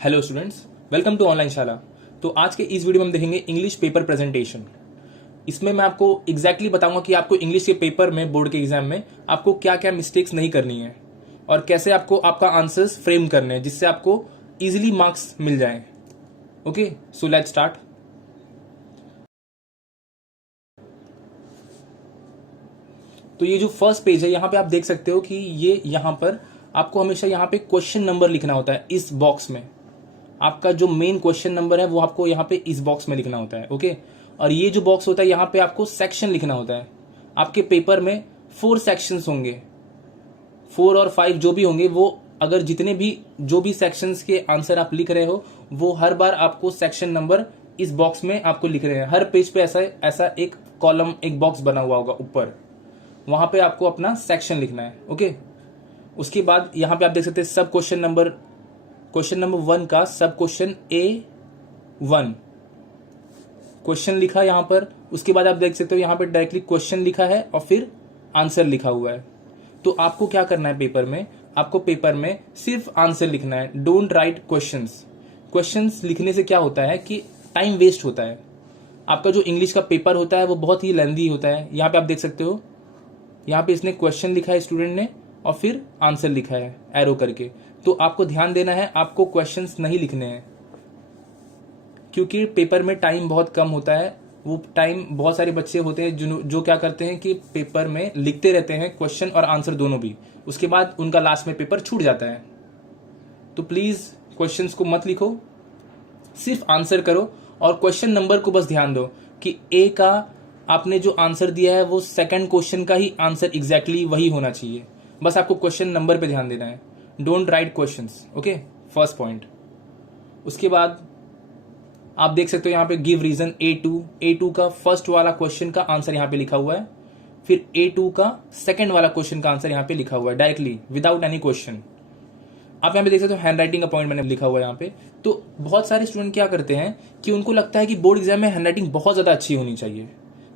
Hello students, welcome to online Shala. तो आज के इस वीडियो में हम देखेंगे इंग्लिश पेपर प्रेजेंटेशन। इसमें मैं आपको एग्जैक्टली बताऊंगा कि आपको इंग्लिश के पेपर में, बोर्ड के एग्जाम में आपको क्या क्या मिस्टेक्स नहीं करनी है और कैसे आपको आपका आंसर्स फ्रेम करने हैं जिससे आपको इजीली मार्क्स मिल जाएं। Okay, so let's start. तो ये जो फर्स्ट पेज है, यहाँ पे आप देख सकते हो कि ये यहाँ पर आपको हमेशा यहाँ पे क्वेश्चन नंबर लिखना होता है। इस बॉक्स में आपका जो मेन क्वेश्चन नंबर है वो आपको यहाँ पे इस बॉक्स में लिखना होता है। ओके, और ये जो बॉक्स होता है यहाँ पे आपको सेक्शन लिखना होता है। आपके पेपर में 4 सेक्शंस होंगे, 4 और 5 जो भी होंगे, वो अगर जितने भी जो भी सेक्शंस के आंसर आप लिख रहे हो वो हर बार आपको सेक्शन नंबर इस बॉक्स में आपको लिख रहे हैं। हर पेज पे ऐसा ऐसा एक कॉलम, एक बॉक्स बना हुआ होगा ऊपर, वहां पे आपको अपना सेक्शन लिखना है। ओके, उसके बाद यहाँ पे आप देख सकते हैं सब क्वेश्चन नंबर 1 का सब क्वेश्चन A1 क्वेश्चन लिखा यहाँ पर। उसके बाद आप देख सकते हो यहाँ पे डायरेक्टली क्वेश्चन लिखा है और फिर आंसर लिखा हुआ है। तो आपको क्या करना है पेपर में, आपको पेपर में सिर्फ आंसर लिखना है। Don't write questions. क्वेश्चंस लिखने से क्या होता है कि टाइम वेस्ट होता है। आपका जो इंग्लिश का पेपर होता है वो बहुत ही लेंदी होता है। यहाँ पे आप देख सकते हो, यहाँ पे इसने क्वेश्चन लिखा है स्टूडेंट ने और फिर आंसर लिखा है एरो करके। तो आपको ध्यान देना है, आपको क्वेश्चंस नहीं लिखने हैं क्योंकि पेपर में टाइम बहुत कम होता है। वो टाइम, बहुत सारे बच्चे होते हैं जो क्या करते हैं कि पेपर में लिखते रहते हैं क्वेश्चन और आंसर दोनों भी, उसके बाद उनका लास्ट में पेपर छूट जाता है। तो प्लीज क्वेश्चंस को मत लिखो, सिर्फ आंसर करो और क्वेश्चन नंबर को बस ध्यान दो कि ए का आपने जो आंसर दिया है वो सेकंड क्वेश्चन का ही आंसर एग्जैक्टली वही होना चाहिए। बस आपको क्वेश्चन नंबर पे ध्यान देना है। Don't write questions. Okay, first point. उसके बाद आप देख सकते हो यहाँ पे गिव रीजन A2 का फर्स्ट वाला क्वेश्चन का आंसर यहाँ पे लिखा हुआ है, फिर A2 का सेकंड वाला क्वेश्चन का आंसर यहाँ पे लिखा हुआ है डायरेक्टली विदाउट एनी क्वेश्चन। आप यहाँ पे देख सकते हो हैंड राइटिंग का पॉइंट मैंने लिखा हुआ है यहाँ पे। तो बहुत सारे स्टूडेंट क्या करते हैं कि उनको लगता है कि बोर्ड एग्जाम में हैंड राइटिंग बहुत ज्यादा अच्छी होनी चाहिए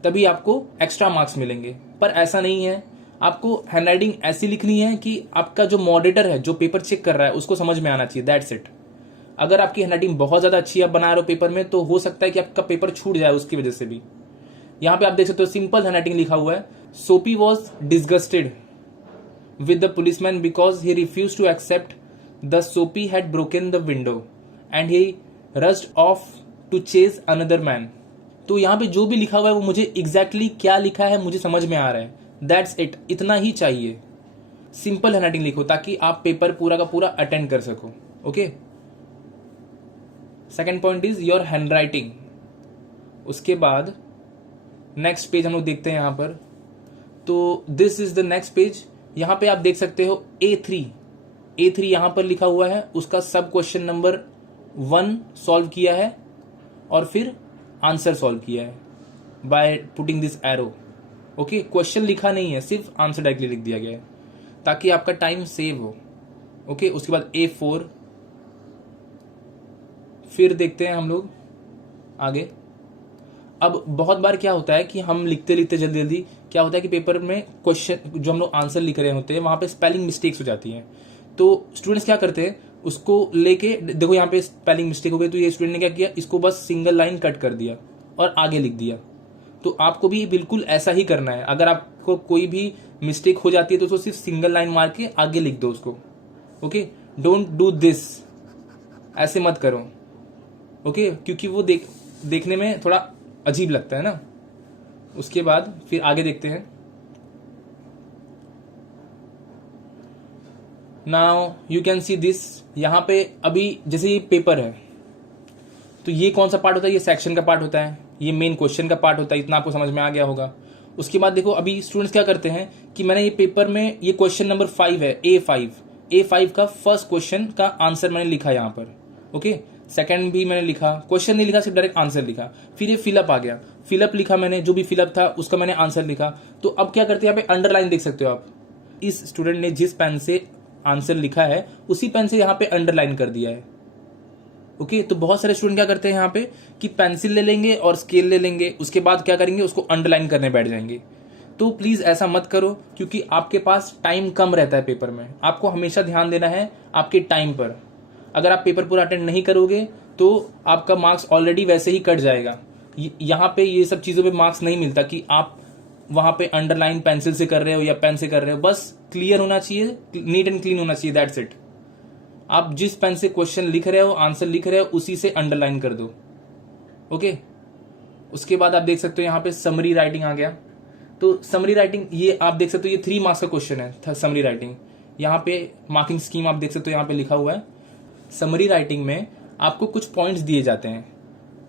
तभी आपको एक्स्ट्रा मार्क्स मिलेंगे, पर ऐसा नहीं है। आपको हैंड राइटिंग ऐसी लिखनी है कि आपका जो मॉडरेटर है, जो पेपर चेक कर रहा है, उसको समझ में आना चाहिए। That's it. अगर आपकी हैंड राइटिंग बहुत ज्यादा अच्छी आप बना रहे हो पेपर में, तो हो सकता है कि आपका पेपर छूट जाए उसकी वजह से भी। यहाँ पे आप देख सकते हो सिंपल हैंड राइटिंग लिखा हुआ है। Soapy was disgusted with the policeman because he refuse to accept the Soapy had broken the window and he rushed off to chase another man. तो यहाँ पे जो भी लिखा हुआ है वो मुझे एग्जैक्टली क्या लिखा है मुझे समझ में आ रहा है। दैट्स इट, इतना ही चाहिए। सिंपल हैंड राइटिंग लिखो ताकि आप पेपर पूरा का पूरा अटेंड कर सको। Okay, second point is your hand writing. उसके बाद नेक्स्ट पेज हम लोग देखते हैं यहाँ पर। तो this is the next page. यहाँ पे आप देख सकते हो A3 यहाँ पर लिखा हुआ है। उसका सब क्वेश्चन नंबर 1 सॉल्व किया है और फिर आंसर सॉल्व किया है by putting this arrow. Okay, question लिखा नहीं है, सिर्फ आंसर डायरेक्टली लिख दिया गया है ताकि आपका टाइम सेव हो। ओके, उसके बाद A4। फिर देखते हैं हम लोग आगे। अब बहुत बार क्या होता है कि हम लिखते लिखते जल्दी जल्दी क्या होता है कि पेपर में क्वेश्चन जो हम लोग आंसर लिख रहे होते हैं वहां पे स्पेलिंग मिस्टेक्स हो जाती हैं। तो स्टूडेंट्स क्या करते हैं, उसको लेके देखो यहाँ पे स्पेलिंग मिस्टेक हो गई, तो ये स्टूडेंट ने क्या किया, इसको बस सिंगल लाइन कट कर दिया और आगे लिख दिया। तो आपको भी बिल्कुल ऐसा ही करना है। अगर आपको कोई भी मिस्टेक हो जाती है तो उसको सिर्फ सिंगल लाइन मार के आगे लिख दो उसको। ओके, डोंट डू दिस, ऐसे मत करो। ओके, क्योंकि वो देखने में थोड़ा अजीब लगता है ना। उसके बाद फिर आगे देखते हैं। Now you can see this. यहाँ पे अभी जैसे ये पेपर है तो ये कौन सा पार्ट होता है, ये सेक्शन का पार्ट होता है, ये मेन क्वेश्चन का पार्ट होता है। इतना आपको समझ में आ गया होगा। उसके बाद देखो अभी स्टूडेंट्स क्या करते हैं कि मैंने ये पेपर में ये क्वेश्चन नंबर 5 है, A5 का फर्स्ट क्वेश्चन का आंसर मैंने लिखा यहाँ पर। ओके, सेकंड भी मैंने लिखा, क्वेश्चन नहीं लिखा, सिर्फ डायरेक्ट आंसर लिखा। फिर ये फिलअप आ गया, फिलअप लिखा मैंने, जो भी फिलअप था उसका मैंने आंसर लिखा। तो अब क्या करते हैं, यहाँ पे अंडरलाइन देख सकते हो आप। इस स्टूडेंट ने जिस पेन से आंसर लिखा है उसी पेन से यहाँ पे अंडरलाइन कर दिया है। ओके, तो बहुत सारे स्टूडेंट क्या करते हैं यहाँ पे कि पेंसिल ले लेंगे और स्केल ले लेंगे, उसके बाद क्या करेंगे, उसको अंडरलाइन करने बैठ जाएंगे। तो प्लीज ऐसा मत करो क्योंकि आपके पास टाइम कम रहता है पेपर में। आपको हमेशा ध्यान देना है आपके टाइम पर। अगर आप पेपर पूरा अटेंड नहीं करोगे तो आपका मार्क्स ऑलरेडी वैसे ही कट जाएगा। यहाँ पे ये सब चीज़ों पे मार्क्स नहीं मिलता कि आप वहां पे अंडरलाइन पेंसिल से कर रहे हो या पेन से कर रहे हो, बस क्लियर होना चाहिए, नीट एंड क्लीन होना चाहिए, दैट्स इट। आप जिस पेन से क्वेश्चन लिख रहे हो, आंसर लिख रहे हो, उसी से अंडरलाइन कर दो। ओके, उसके बाद आप देख सकते हो यहाँ पे समरी राइटिंग आ गया। तो समरी राइटिंग ये आप देख सकते हो, ये 3 मार्क्स का क्वेश्चन है समरी राइटिंग। यहाँ पे मार्किंग स्कीम आप देख सकते हो, यहाँ पे लिखा हुआ है समरी राइटिंग में आपको कुछ पॉइंट्स दिए जाते हैं,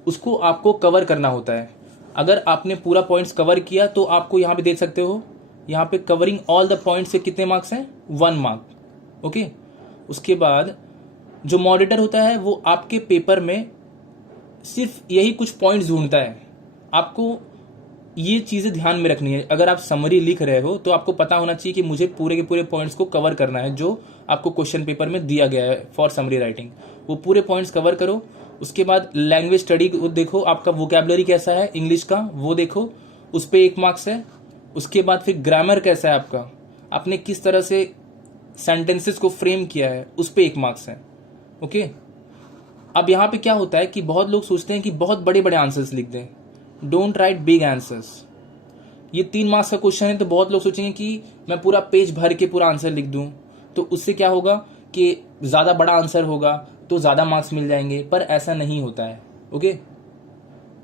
उसको आपको कवर करना होता है। अगर आपने पूरा पॉइंट्स कवर किया तो आपको यहाँ पे देख सकते हो, यहाँ पे कवरिंग ऑल द पॉइंट्स से कितने मार्क्स हैं, 1 मार्क। ओके, उसके बाद जो मॉडरेटर होता है वो आपके पेपर में सिर्फ यही कुछ पॉइंट्स ढूंढता है। आपको ये चीज़ें ध्यान में रखनी है। अगर आप समरी लिख रहे हो तो आपको पता होना चाहिए कि मुझे पूरे के पूरे पॉइंट्स को कवर करना है जो आपको क्वेश्चन पेपर में दिया गया है फॉर समरी राइटिंग। वो पूरे पॉइंट्स कवर करो। उसके बाद लैंग्वेज स्टडी देखो, आपका वोकैबुलरी कैसा है इंग्लिश का वो देखो, उस पर 1 मार्क्स है। उसके बाद फिर ग्रामर कैसा है आपका, आपने किस तरह से सेंटेंसेस को फ्रेम किया है, उस पर 1 मार्क्स है। ओके, अब यहाँ पे क्या होता है कि बहुत लोग सोचते हैं कि बहुत बड़े बड़े आंसर्स लिख दें। Don't write big answers. ये 3 मार्क्स का क्वेश्चन है तो बहुत लोग सोचेंगे कि मैं पूरा पेज भर के पूरा आंसर लिख दूं, तो उससे क्या होगा कि ज़्यादा बड़ा आंसर होगा तो ज़्यादा मार्क्स मिल जाएंगे, पर ऐसा नहीं होता है। ओके,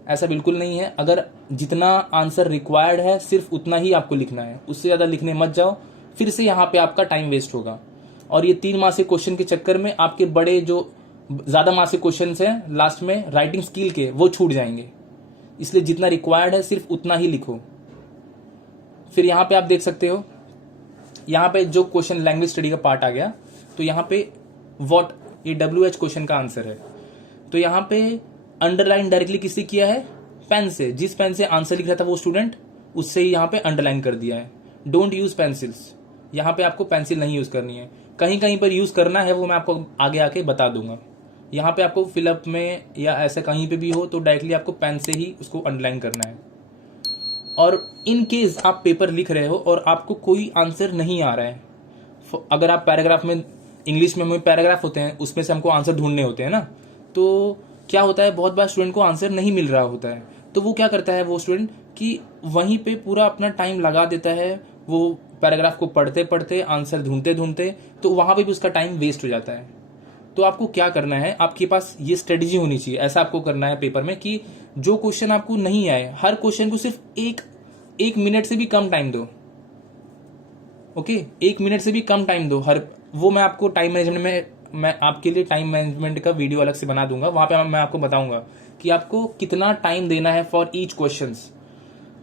ऐसा बिल्कुल नहीं है। अगर जितना आंसर रिक्वायर्ड है सिर्फ उतना ही आपको लिखना है, उससे ज़्यादा लिखने मत जाओ, फिर से यहाँ पे आपका टाइम वेस्ट होगा। और ये 3 मार्क्स के क्वेश्चन के चक्कर में आपके बड़े जो ज़्यादा मार्क्स के क्वेश्चन हैं लास्ट में राइटिंग स्किल के, वो छूट जाएंगे। इसलिए जितना रिक्वायर्ड है सिर्फ उतना ही लिखो। फिर यहाँ पे आप देख सकते हो, यहाँ पे जो क्वेश्चन लैंग्वेज स्टडी का पार्ट आ गया, तो यहाँ पे व्हाट, ये WH क्वेश्चन का आंसर है। तो यहाँ पे अंडरलाइन डायरेक्टली किससे किया है, पेन से। जिस पेन से आंसर लिख रहा था वो स्टूडेंट, उससे ही यहाँ पे अंडरलाइन कर दिया है। डोंट यूज पेंसिल्स, यहाँ पे आपको पेंसिल नहीं यूज करनी है। कहीं कहीं पर यूज करना है, वो मैं आपको आगे आके बता दूंगा। यहाँ पे आपको फिलअप में या ऐसे कहीं पे भी हो तो डायरेक्टली आपको पेन से ही उसको अंडरलाइन करना है। और इन केस आप पेपर लिख रहे हो और आपको कोई आंसर नहीं आ रहा है, अगर आप पैराग्राफ में, इंग्लिश में हमें पैराग्राफ होते हैं, उसमें से हमको आंसर ढूंढने होते हैं ना, तो क्या होता है बहुत बार स्टूडेंट को आंसर नहीं मिल रहा होता है, तो वो क्या करता है वो स्टूडेंट कि वहीं पे पूरा अपना टाइम लगा देता है, वो पैराग्राफ को पढ़ते पढ़ते, आंसर ढूंढते ढूंढते, तो वहां पे भी उसका टाइम वेस्ट हो जाता है। तो आपको क्या करना है, आपके पास ये स्ट्रेटेजी होनी चाहिए। ऐसा आपको करना है पेपर में कि जो क्वेश्चन आपको नहीं आए, हर क्वेश्चन को सिर्फ एक मिनट से भी कम टाइम दो। ओके, 1 मिनट से भी कम टाइम दो हर, वो मैं आपको टाइम मैनेजमेंट में, मैं आपके लिए टाइम मैनेजमेंट का वीडियो अलग से बना दूंगा, वहां पे मैं आपको बताऊंगा कि आपको कितना टाइम देना है फॉर ईच क्वेश्चन।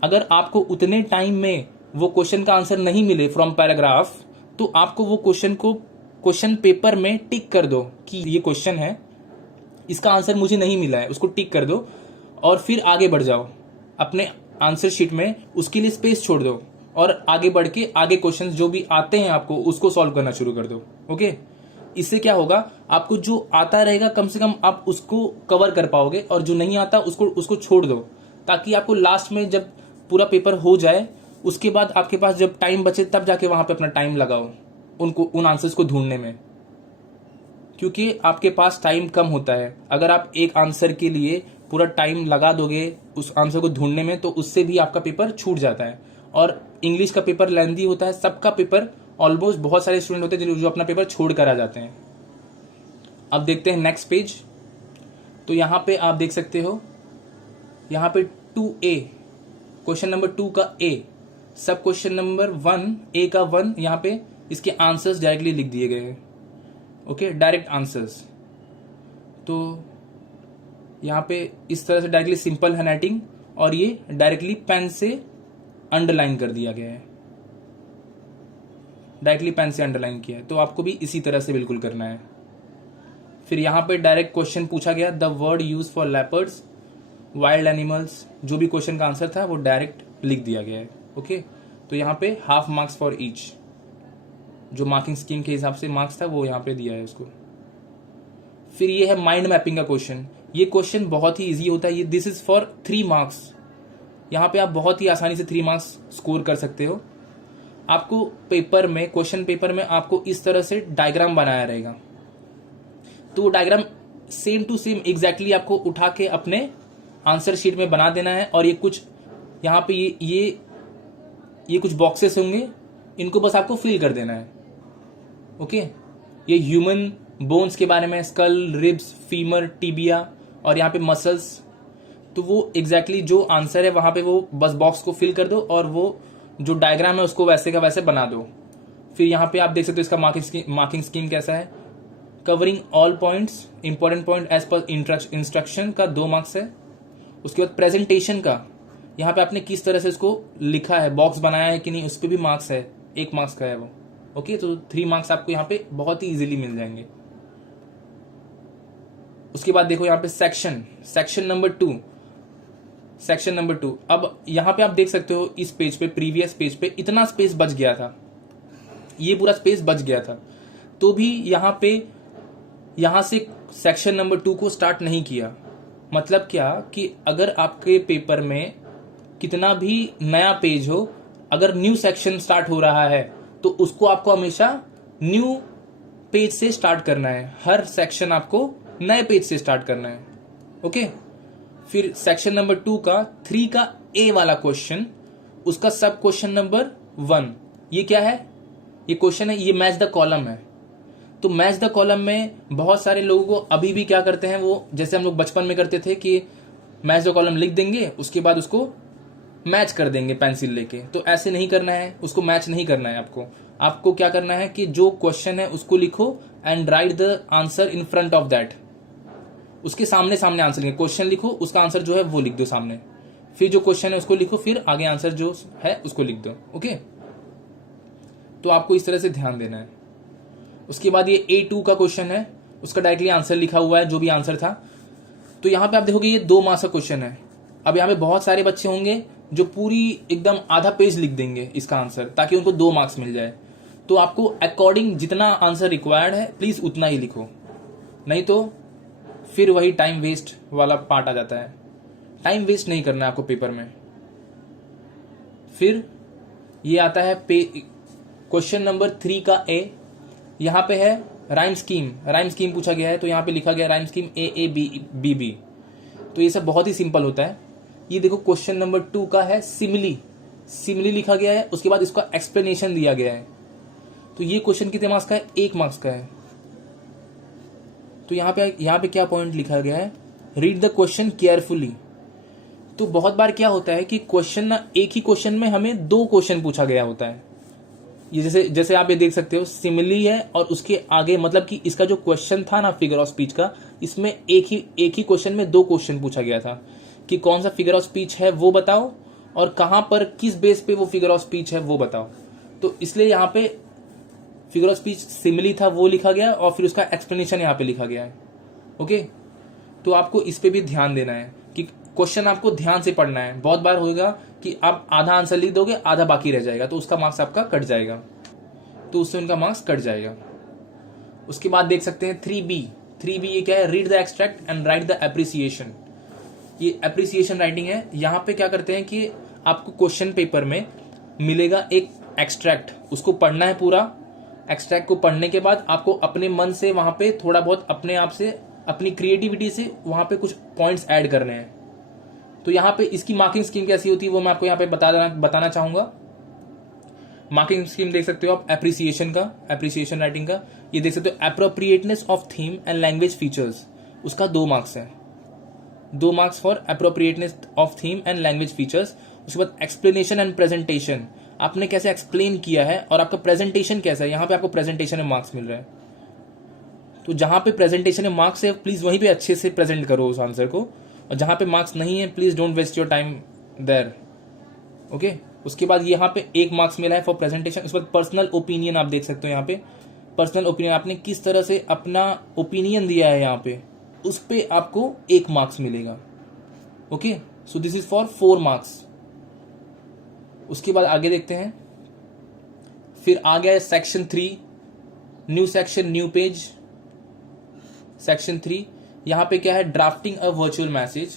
अगर आपको उतने टाइम में वो क्वेश्चन का आंसर नहीं मिले फ्रॉम पैराग्राफ, तो आपको वो क्वेश्चन को क्वेश्चन पेपर में टिक कर दो कि ये क्वेश्चन है, इसका आंसर मुझे नहीं मिला है, उसको टिक कर दो और फिर आगे बढ़ जाओ अपने आंसर शीट में, उसके लिए स्पेस छोड़ दो और आगे बढ़ के आगे क्वेश्चंस जो भी आते हैं आपको उसको सॉल्व करना शुरू कर दो। ओके, इससे क्या होगा, आपको जो आता रहेगा कम से कम आप उसको कवर कर पाओगे, और जो नहीं आता उसको छोड़ दो, ताकि आपको लास्ट में जब पूरा पेपर हो जाए उसके बाद आपके पास जब टाइम बचे तब जाके वहां पे अपना टाइम लगाओ उन आंसर्स को ढूंढने में, क्योंकि आपके पास टाइम कम होता है। अगर आप एक आंसर के लिए पूरा टाइम लगा दोगे उस आंसर को ढूंढने में, तो उससे भी आपका पेपर छूट जाता है। और इंग्लिश का पेपर लेंथी होता है, सबका पेपर ऑलमोस्ट, बहुत सारे स्टूडेंट होते हैं जो अपना पेपर छोड़ कर आ जाते हैं। अब देखते हैं नेक्स्ट पेज। तो यहाँ पे आप देख सकते हो, यहाँ पे 2A, क्वेश्चन नंबर 2 का A, सब क्वेश्चन नंबर 1, A का 1, यहाँ पे इसके आंसर्स डायरेक्टली लिख दिए गए हैं। Okay, direct answers. तो यहाँ पे इस तरह से डायरेक्टली सिंपल हैंडराइटिंग, और ये डायरेक्टली पेन से अंडरलाइन कर दिया गया है, डायरेक्टली पेन से अंडरलाइन किया है। तो आपको भी इसी तरह से बिल्कुल करना है। फिर यहाँ पे डायरेक्ट क्वेश्चन पूछा गया, the word use for leopards, wild animals, जो भी क्वेश्चन का आंसर था वो डायरेक्ट लिख दिया गया है। ओके, तो यहाँ पे हाफ मार्क्स फॉर ईच, जो मार्किंग स्कीम के हिसाब से मार्क्स था वो यहाँ पे दिया है उसको। फिर ये है माइंड मैपिंग का क्वेश्चन। ये क्वेश्चन बहुत ही इजी होता है, ये दिस इज फॉर 3 मार्क्स। यहाँ पे आप बहुत ही आसानी से 3 मार्क्स स्कोर कर सकते हो। आपको पेपर में, क्वेश्चन पेपर में आपको इस तरह से डायग्राम बनाया रहेगा। तो वो diagram same to same exactly आपको उठा के अपने आंसर शीट में बना देना है। और ये कुछ यहाँ पे ये कुछ बॉक्सेस होंगे, इनको बस आपको फिल कर देना है। ओके, ये ह्यूमन बोन्स के बारे में, स्कल, रिब्स, फीमर, टिबिया और यहाँ पे मसल्स। तो वो एग्जैक्टली जो आंसर है वहां पे वो बस बॉक्स को फिल कर दो और वो जो डायग्राम है उसको वैसे का वैसे बना दो। फिर यहाँ पे आप देख सकते हो इसका मार्किंग स्कीम कैसा है। Covering all points, important point as per instruction का 2 मार्क्स है। उसके बाद प्रेजेंटेशन का, यहाँ पे आपने किस तरह से इसको लिखा है, बॉक्स बनाया है कि नहीं, उस पर भी मार्क्स है, 1 मार्क्स का है वो। ओके, तो 3 मार्क्स आपको यहाँ पे बहुत ही इजीली मिल जाएंगे। उसके बाद देखो यहाँ पे सेक्शन नंबर 2। अब यहाँ पे आप देख सकते हो इस पेज पे, प्रीवियस पेज पे इतना स्पेस बच गया था, ये पूरा स्पेस बच गया था, तो भी यहाँ से सेक्शन नंबर 2 को स्टार्ट नहीं किया। मतलब क्या कि अगर आपके पेपर में कितना भी नया पेज हो, अगर न्यू सेक्शन स्टार्ट हो रहा है तो उसको आपको हमेशा न्यू पेज से स्टार्ट करना है। हर सेक्शन आपको नए पेज से स्टार्ट करना है। ओके, फिर सेक्शन नंबर 2 का 3 का ए वाला क्वेश्चन, उसका सब क्वेश्चन नंबर 1, ये क्या है, ये क्वेश्चन है, ये मैच द कॉलम है। तो मैच द कॉलम में बहुत सारे लोगों को अभी भी क्या करते हैं, वो जैसे हम लोग बचपन में करते थे कि मैच द कॉलम लिख देंगे, उसके बाद उसको मैच कर देंगे पेंसिल लेके। तो ऐसे नहीं करना है, उसको मैच नहीं करना है। आपको क्या करना है कि जो क्वेश्चन है उसको लिखो and right the answer in front of that. उसके सामने आंसर लिखो, क्वेश्चन लिखो, उसका आंसर जो है वो लिख दो सामने, फिर जो क्वेश्चन है उसको लिखो, फिर आगे आंसर जो है उसको लिख दो। ओके, तो आपको इस तरह से ध्यान देना है। उसके बाद ये A2 का क्वेश्चन है, उसका डायरेक्टली आंसर लिखा हुआ है, जो भी आंसर था। तो यहाँ पे आप देखोगे ये 2 मार्क्स का क्वेश्चन है। अब यहाँ पे बहुत सारे बच्चे होंगे जो पूरी एकदम आधा पेज लिख देंगे इसका आंसर, ताकि उनको 2 मार्क्स मिल जाए। तो आपको अकॉर्डिंग जितना आंसर रिक्वायर्ड है प्लीज उतना ही लिखो, नहीं तो फिर वही टाइम वेस्ट वाला पार्ट आ जाता है। टाइम वेस्ट नहीं करना है आपको पेपर में। फिर ये आता है क्वेश्चन नंबर 3 का ए, यहाँ पे है राइम स्कीम पूछा गया है। तो यहाँ पे लिखा गया राइम स्कीम AABB। तो ये सब बहुत ही सिंपल होता है। ये देखो क्वेश्चन नंबर 2 का है सिमिली लिखा गया है, उसके बाद इसका एक्सप्लेनेशन दिया गया है। तो ये क्वेश्चन कितने मार्क्स का है, 1 मार्क्स का है। तो यहाँ पे क्या पॉइंट लिखा गया है, रीड द क्वेश्चन केयरफुली। तो बहुत बार क्या होता है कि क्वेश्चन ना, एक ही क्वेश्चन में हमें 2 क्वेश्चन पूछा गया होता है। ये जैसे आप ये देख सकते हो, सिमिली है और उसके आगे, मतलब कि इसका जो क्वेश्चन था ना फिगर ऑफ स्पीच का, इसमें एक ही क्वेश्चन में 2 क्वेश्चन पूछा गया था कि कौन सा फिगर ऑफ स्पीच है वो बताओ, और कहां पर किस बेस पे वो फिगर ऑफ स्पीच है वो बताओ। तो इसलिए यहाँ पे फिगर ऑफ स्पीच सिमिली था वो लिखा गया, और फिर उसका एक्सप्लेनेशन यहाँ पे लिखा गया है। ओके, तो आपको इस पे भी ध्यान देना है कि क्वेश्चन आपको ध्यान से पढ़ना है। बहुत बार होगा कि आप आधा आंसर लिख दोगे, आधा बाकी रह जाएगा, तो उसका मार्क्स आपका कट जाएगा, तो उससे उनका मार्क्स कट जाएगा। उसके बाद देख सकते हैं 3B ये क्या है, read the extract and right the appreciation. ये एप्रिसिएशन राइटिंग है। यहाँ पे क्या करते हैं कि आपको क्वेश्चन पेपर में मिलेगा एक एक्सट्रैक्ट, उसको पढ़ना है पूरा। एक्सट्रैक्ट को पढ़ने के बाद आपको अपने मन से वहां पे थोड़ा बहुत अपने आप से, अपनी क्रिएटिविटी से वहां पे कुछ पॉइंट्स ऐड करने हैं। तो यहाँ पे इसकी मार्किंग स्कीम कैसी होती है वो मैं आपको यहाँ पे बताना चाहूंगा। मार्किंग स्कीम देख सकते हो आप एप्रिसिएशन राइटिंग का। ये देख सकते हो, appropriateness of theme and language features, उसका 2 मार्क्स है। 2 marks for appropriateness of theme and language features. उसके बाद एक्सप्लेनेशन एंड प्रेजेंटेशन, आपने कैसे एक्सप्लेन किया है और आपका प्रेजेंटेशन कैसा है। यहाँ पे आपको प्रेजेंटेशन में मार्क्स मिल रहे हैं। तो जहां पे प्रेजेंटेशन में मार्क्स है प्लीज वहीं पे अच्छे से प्रेजेंट करो उस आंसर को, और जहां पे मार्क्स नहीं है please don't waste your time there. Okay, उसके बाद यहाँ पे 1 मार्क्स मिला है फॉर प्रेजेंटेशन। उसके बाद पर्सनल ओपिनियन आप देख सकते हो, यहाँ पे पर्सनल ओपिनियन, आपने किस तरह से अपना ओपिनियन दिया है यहाँ पे, उस पे आपको 1 मार्क्स मिलेगा। Okay, so this is for 4 marks. उसके बाद आगे देखते हैं। फिर आ गया है section 3, new section new page. Section 3 यहाँ पे क्या है, ड्राफ्टिंग अ वर्चुअल मैसेज।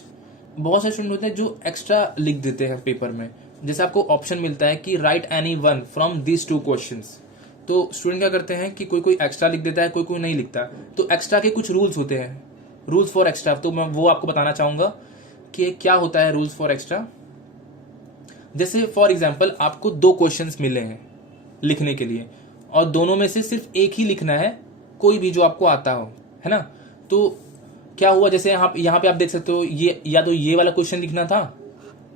बहुत सारे स्टूडेंट होते हैं जो एक्स्ट्रा लिख देते हैं पेपर में। जैसे आपको ऑप्शन मिलता है कि right any one from this 2 questions, तो स्टूडेंट क्या करते हैं कि कोई कोई एक्स्ट्रा लिख देता है, कोई कोई नहीं लिखता। तो एक्स्ट्रा के कुछ रूल्स होते हैं, रूल्स फॉर एक्स्ट्रा, तो मैं वो आपको बताना चाहूंगा कि क्या होता है रूल्स फॉर एक्स्ट्रा। जैसे फॉर एग्जाम्पल आपको 2 क्वेश्चंस मिले हैं लिखने के लिए और दोनों में से सिर्फ एक ही लिखना है, कोई भी जो आपको आता हो, है ना। तो क्या हुआ, जैसे यहाँ पे आप देख सकते हो, ये या तो ये वाला क्वेश्चन लिखना था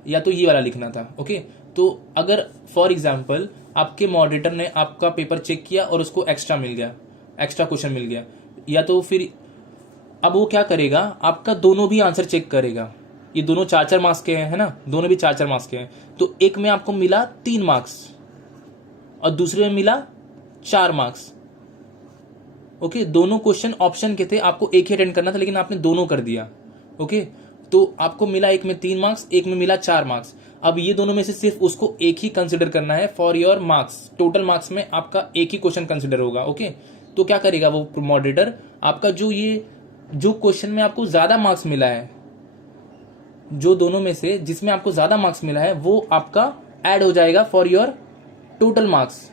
या तो ये वाला लिखना था। ओके, तो अगर फॉर एग्जाम्पल आपके मॉडरेटर ने आपका पेपर चेक किया और उसको एक्स्ट्रा मिल गया, एक्स्ट्रा क्वेश्चन मिल गया, या तो फिर अब वो क्या करेगा, आपका दोनों भी आंसर चेक करेगा। ये दोनों 4-4 मार्क्स के हैं, है ना, दोनों भी 4-4 मार्क्स के हैं। तो एक में आपको मिला 3 मार्क्स और दूसरे में मिला 4 मार्क्स। ओके, दोनों क्वेश्चन ऑप्शन के थे, आपको एक ही अटेंड करना था, लेकिन आपने दोनों कर दिया। ओके, तो आपको मिला एक में 3 मार्क्स, एक में मिला 4 मार्क्स। अब ये दोनों में से सिर्फ उसको एक ही कंसिडर करना है for your marks. Total marks में आपका एक ही क्वेश्चन कंसिडर होगा। ओके, तो क्या करेगा वो मॉडरेटर, आपका जो क्वेश्चन में आपको ज्यादा मार्क्स मिला है, जो दोनों में से जिसमें आपको ज्यादा मार्क्स मिला है, वो आपका ऐड हो जाएगा for your total marks.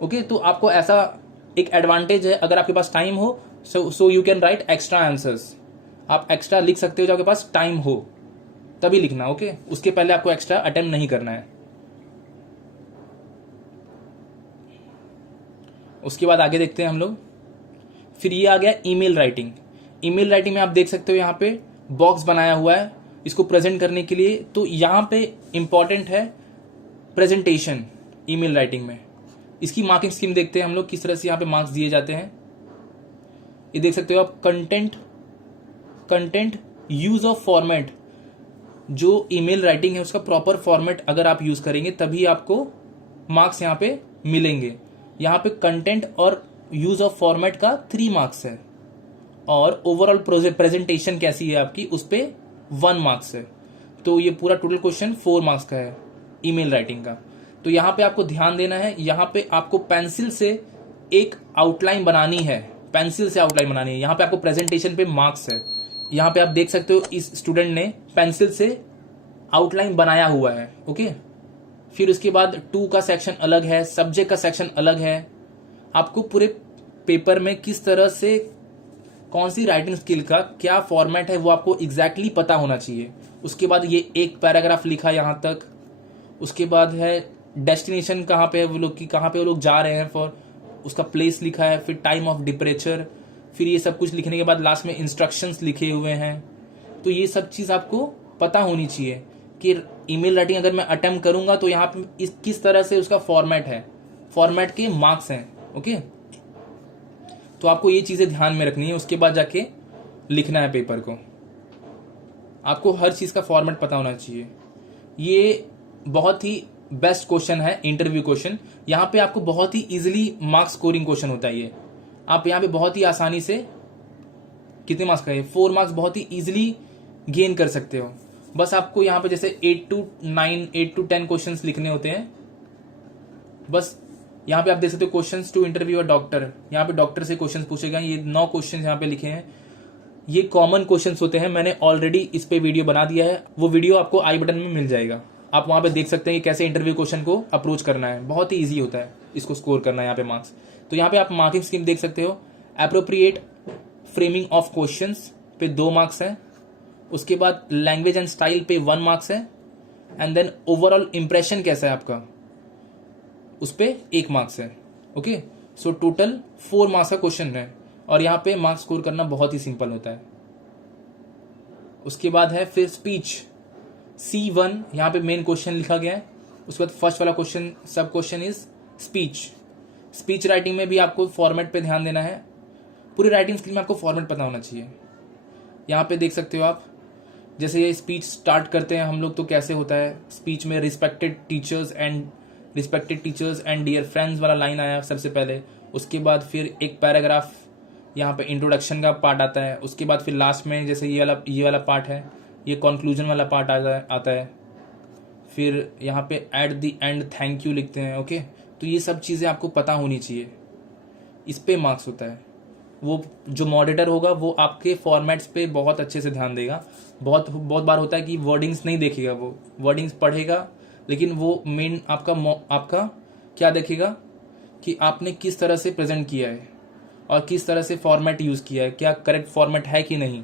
Okay, तो आपको ऐसा एक एडवांटेज है, अगर आपके पास टाइम हो, so you can write extra answers. आप एक्स्ट्रा लिख सकते हो जब आपके पास टाइम हो, तभी लिखना। ओके, उसके पहले आपको एक्स्ट्रा अटेम्प्ट नहीं करना है। उसके बाद आगे देखते हैं हम लोग। फिर ये आ गया ईमेल राइटिंग। ईमेल राइटिंग में आप देख सकते हो यहाँ पे बॉक्स बनाया हुआ है इसको प्रेजेंट करने के लिए। तो यहाँ पे इंपॉर्टेंट है प्रेजेंटेशन ईमेल राइटिंग में। इसकी मार्किंग स्कीम देखते हैं हम लोग, किस तरह से यहाँ पे मार्क्स दिए जाते हैं। ये देख सकते हो आप, कंटेंट यूज ऑफ फॉर्मेट। जो ईमेल राइटिंग है उसका प्रॉपर फॉर्मेट अगर आप यूज करेंगे तभी आपको मार्क्स यहाँ पे मिलेंगे। यहाँ पे कंटेंट और यूज ऑफ फॉर्मेट का 3 मार्क्स है और ओवरऑल प्रेजेंटेशन कैसी है आपकी, उस पे 1 मार्क्स है। तो ये पूरा टोटल क्वेश्चन 4 मार्क्स का है ईमेल राइटिंग का। तो यहाँ पे आपको ध्यान देना है, यहाँ पे आपको पेंसिल से एक आउटलाइन बनानी है, पेंसिल से आउटलाइन बनानी है। यहाँ पे आपको प्रेजेंटेशन पे मार्क्स है। यहाँ पे आप देख सकते हो इस स्टूडेंट ने पेंसिल से आउटलाइन बनाया हुआ है। ओके, फिर उसके बाद 2 का सेक्शन अलग है, सब्जेक्ट का सेक्शन अलग है। आपको पूरे पेपर में किस तरह से कौन सी राइटिंग स्किल का क्या फॉर्मेट है वो आपको एग्जैक्टली पता होना चाहिए। उसके बाद ये एक पैराग्राफ लिखा यहाँ तक। उसके बाद है डेस्टिनेशन कहाँ पे है वो लोग की, कहाँ पे वो लोग जा रहे हैं, फॉर उसका प्लेस लिखा है। फिर टाइम ऑफ डिपरेचर। फिर ये सब कुछ लिखने के बाद लास्ट में इंस्ट्रक्शंस लिखे हुए हैं। तो ये सब चीज़ आपको पता होनी चाहिए कि ईमेल राइटिंग अगर मैं अटेम्प्ट करूंगा तो यहाँ पे किस तरह से उसका फॉर्मेट है, फॉर्मेट के मार्क्स हैं। ओके, तो आपको ये चीजें ध्यान में रखनी है। उसके बाद जाके लिखना है पेपर को। आपको हर चीज का फॉर्मेट पता होना चाहिए। ये बहुत ही बेस्ट क्वेश्चन है, इंटरव्यू क्वेश्चन। यहाँ पे आपको बहुत ही इजीली मार्क्स स्कोरिंग क्वेश्चन होता है ये। आप यहाँ पे बहुत ही आसानी से, कितने मार्क्स का है, 4 मार्क्स बहुत ही इजीली गेन कर सकते हो। बस आपको यहाँ पे जैसे 8 to 9, 8 to 10 क्वेश्चंस लिखने होते हैं। बस यहाँ पे आप देख सकते हो questions to interview a doctor. यहाँ पे डॉक्टर से क्वेश्चंस पूछे गए। ये 9 क्वेश्चंस यहाँ पे लिखे हैं। ये कॉमन क्वेश्चंस होते हैं। मैंने ऑलरेडी इस पे वीडियो बना दिया है, वो वीडियो आपको आई बटन में मिल जाएगा। आप वहां पे देख सकते हैं कि कैसे इंटरव्यू क्वेश्चन को अप्रोच करना है। बहुत ही ईजी होता है इसको स्कोर करना है यहाँ पे मार्क्स। तो यहाँ पे आप मार्किंग स्कीम देख सकते हो। एप्रोप्रिएट फ्रेमिंग ऑफ क्वेश्चंस पे 2 मार्क्स है। उसके बाद लैंग्वेज एंड स्टाइल पे 1 मार्क्स है। एंड देन ओवरऑल इंप्रेशन कैसा है आपका, उस पे 1 मार्क्स है। ओके, सो टोटल 4 मार्क्स का क्वेश्चन है और यहाँ पे मार्क्स स्कोर करना बहुत ही सिंपल होता है। उसके बाद है फिर स्पीच C1, यहाँ पे मेन क्वेश्चन लिखा गया है। उसके बाद फर्स्ट वाला क्वेश्चन, सब question is speech. Speech writing में भी आपको फॉर्मेट पे ध्यान देना है। पूरी राइटिंग स्किल में आपको फॉर्मेट पता होना चाहिए। यहाँ पे देख सकते हो आप, जैसे ये स्पीच स्टार्ट करते हैं हम लोग तो कैसे होता है। स्पीच में respected teachers and dear friends वाला लाइन आया सबसे पहले। उसके बाद फिर एक पैराग्राफ, यहाँ पे इंट्रोडक्शन का पार्ट आता है। उसके बाद फिर लास्ट में जैसे ये वाला पार्ट है, ये कंक्लूजन वाला पार्ट आता है। फिर यहाँ पे at the end thank you लिखते हैं। ओके, तो ये सब चीज़ें आपको पता होनी चाहिए। इस पे मार्क्स होता है। वो जो मॉडरेटर होगा वो आपके फॉर्मेट्स पे बहुत अच्छे से ध्यान देगा। बहुत बार होता है कि वर्डिंग्स नहीं देखेगा, वो वर्डिंग्स पढ़ेगा लेकिन वो मेन आपका क्या देखेगा कि आपने किस तरह से प्रेजेंट किया है और किस तरह से फॉर्मेट यूज किया है, क्या करेक्ट फॉर्मेट है कि नहीं।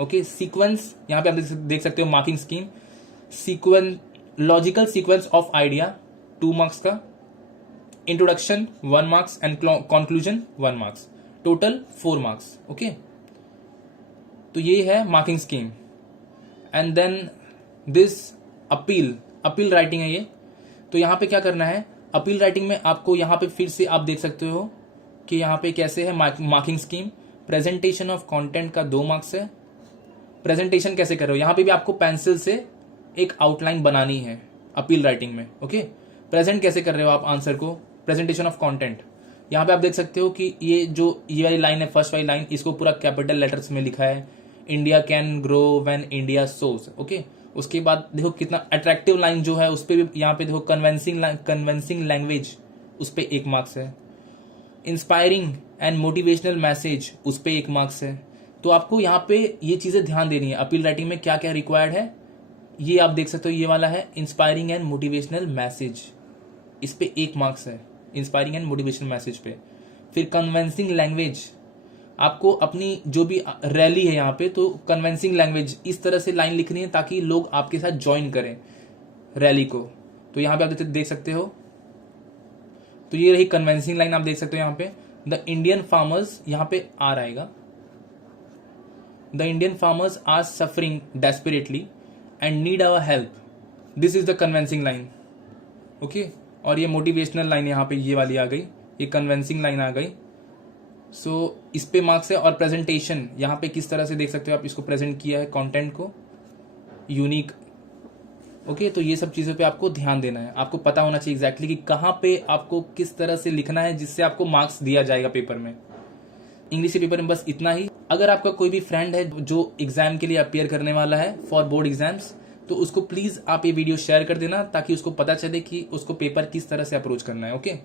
ओके, सीक्वेंस यहाँ पे आप देख सकते हो, marking scheme, sequence, logical sequence of idea 2 marks का, introduction 1 marks and conclusion 1 marks, total 4 marks. Okay, तो ये है marking scheme. And then this appeal writing है ये। तो यहाँ पे क्या करना है, अपील राइटिंग में आपको यहाँ पे फिर से आप देख सकते हो कि यहाँ पे कैसे है marking scheme. Presentation of content का 2 मार्क्स है। प्रेजेंटेशन कैसे कर रहे हो, यहाँ पे भी आपको पेंसिल से एक आउटलाइन बनानी है अपील राइटिंग में। ओके, प्रेजेंट कैसे कर रहे हो आप आंसर को, प्रेजेंटेशन ऑफ कंटेंट। यहाँ पे आप देख सकते हो कि ये वाली लाइन है, फर्स्ट वाली लाइन, इसको पूरा कैपिटल लेटर्स में लिखा है, India can grow when India shows. Okay, उसके बाद देखो कितना अट्रैक्टिव लाइन जो है उस पर भी यहाँ पे देखो कन्विंसिंग लैंग्वेज, उस पर 1 मार्क्स है। इंस्पायरिंग एंड मोटिवेशनल मैसेज, उस पर 1 मार्क्स है। तो आपको यहाँ पे ये चीजें ध्यान देनी है, अपील राइटिंग में क्या क्या रिक्वायर्ड है। ये आप देख सकते हो, ये वाला है इंस्पायरिंग एंड मोटिवेशनल मैसेज, इस पे 1 मार्क्स है, इंस्पायरिंग एंड मोटिवेशनल मैसेज पे। फिर कन्विंसिंग लैंग्वेज, आपको अपनी जो भी रैली है यहाँ पे, तो कन्विंसिंग लैंग्वेज इस तरह से लाइन लिखनी है ताकि लोग आपके साथ ज्वाइन करें रैली को। तो यहाँ पे आप देख सकते हो, तो ये रही कन्विंसिंग लाइन, आप देख सकते हो यहाँ पे। द इंडियन फार्मर्स, यहाँ पे आ रहेगा, the Indian farmers are suffering desperately and need our help, this is the convincing line. Okay, और ये मोटिवेशनल लाइन यहाँ पे ये वाली आ गई, ये कन्विंसिंग लाइन आ गई। सो इस पे मार्क्स है। और प्रेजेंटेशन यहाँ पे किस तरह से देख सकते हो आप इसको प्रेजेंट किया है, कंटेंट को यूनिक। ओके, तो ये सब चीजों पे आपको ध्यान देना है, आपको पता होना चाहिए एग्जैक्टली कि कहाँ पे आपको किस तरह से लिखना है जिससे आपको मार्क्स दिया जाएगा पेपर में। इंग्लिश के पेपर में बस इतना ही। अगर आपका कोई भी फ्रेंड है जो एग्जाम के लिए अपियर करने वाला है फॉर बोर्ड एग्जाम्स, तो उसको प्लीज आप ये वीडियो शेयर कर देना ताकि उसको पता चले कि उसको पेपर किस तरह से अप्रोच करना है। ओके।